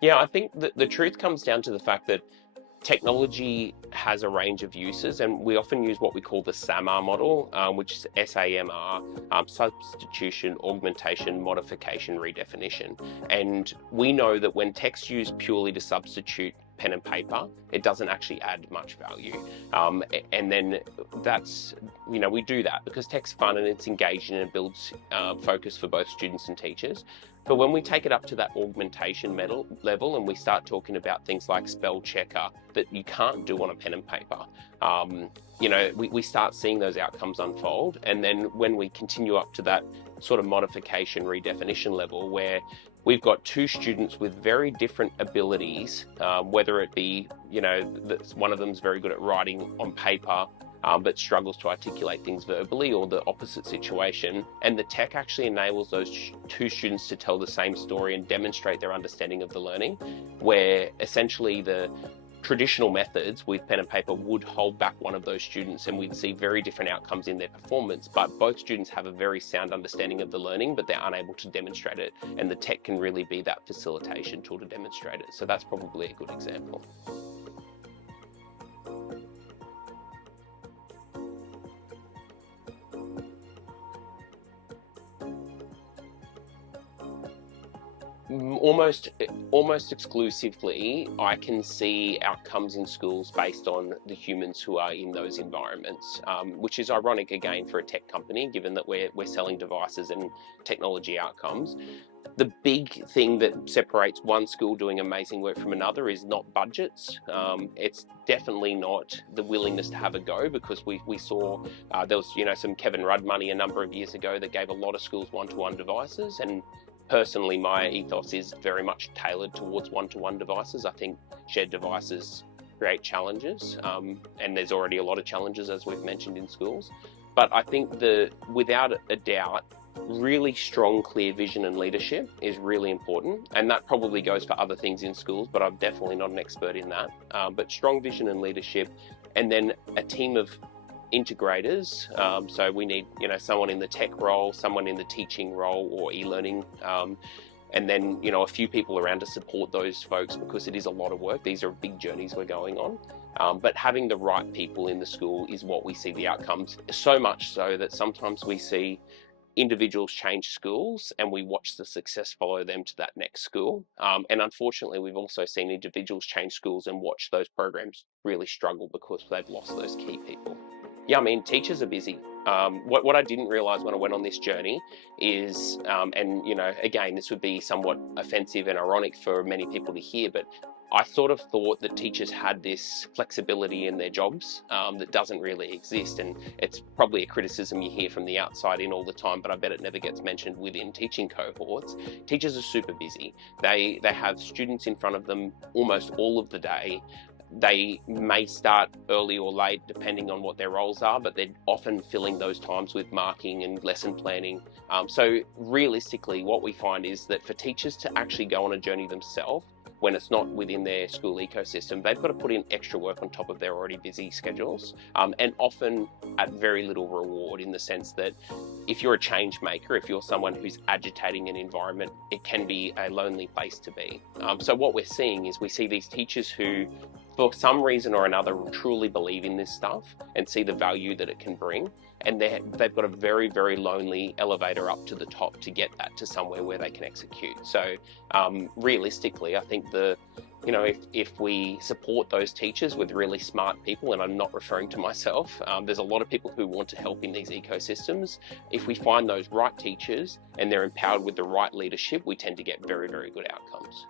Yeah, I think that the truth comes down to the fact that technology has a range of uses, and we often use what we call the SAMR model, which is SAMR, substitution, augmentation, modification, redefinition. And we know that when text used purely to substitute pen and paper, it doesn't actually add much value. And then that's, we do that because tech's fun and it's engaging and it builds focus for both students and teachers. But when we take it up to that augmentation level and we start talking about things like spell checker that you can't do on a pen and paper, we start seeing those outcomes unfold. And then when we continue up to that sort of modification redefinition level where we've got two students with very different abilities, whether it be, that one of them's very good at writing on paper, but struggles to articulate things verbally, or the opposite situation. And the tech actually enables those two students to tell the same story and demonstrate their understanding of the learning, where essentially the traditional methods with pen and paper would hold back one of those students and we'd see very different outcomes in their performance. But both students have a very sound understanding of the learning, but they're unable to demonstrate it. And the tech can really be that facilitation tool to demonstrate it. So that's probably a good example. Almost exclusively, I can see outcomes in schools based on the humans who are in those environments, which is ironic again for a tech company, given that we're selling devices and technology outcomes. The big thing that separates one school doing amazing work from another is not budgets. It's definitely not the willingness to have a go, because we saw there was some Kevin Rudd money a number of years ago that gave a lot of schools one-to-one devices. And personally, my ethos is very much tailored towards one-to-one devices. I think shared devices create challenges, and there's already a lot of challenges, as we've mentioned, in schools. But I think without a doubt, really strong, clear vision and leadership is really important. And that probably goes for other things in schools, but I'm definitely not an expert in that. But strong vision and leadership, and then a team of integrators. So we need, someone in the tech role, someone in the teaching role or e-learning, and then, a few people around to support those folks, because it is a lot of work. These are big journeys we're going on. But having the right people in the school is what we see the outcomes. So much so that sometimes we see individuals change schools and we watch the success follow them to that next school. And unfortunately, we've also seen individuals change schools and watch those programs really struggle because they've lost those key people. Yeah, I mean, teachers are busy. What I didn't realize when I went on this journey is, and again, this would be somewhat offensive and ironic for many people to hear, but I sort of thought that teachers had this flexibility in their jobs that doesn't really exist. And it's probably a criticism you hear from the outside in all the time, but I bet it never gets mentioned within teaching cohorts. Teachers are super busy. They have students in front of them almost all of the day. They may start early or late depending on what their roles are, but they're often filling those times with marking and lesson planning. So realistically, what we find is that for teachers to actually go on a journey themselves, when it's not within their school ecosystem, they've got to put in extra work on top of their already busy schedules, and often at very little reward, in the sense that if you're a change maker, if you're someone who's agitating an environment, it can be a lonely place to be. So what we're seeing is we see these teachers who, for some reason or another, truly believe in this stuff and see the value that it can bring. And they've got a very, very lonely elevator up to the top to get that to somewhere where they can execute. So realistically, I think if we support those teachers with really smart people, and I'm not referring to myself, there's a lot of people who want to help in these ecosystems. If we find those right teachers and they're empowered with the right leadership, we tend to get very, very good outcomes.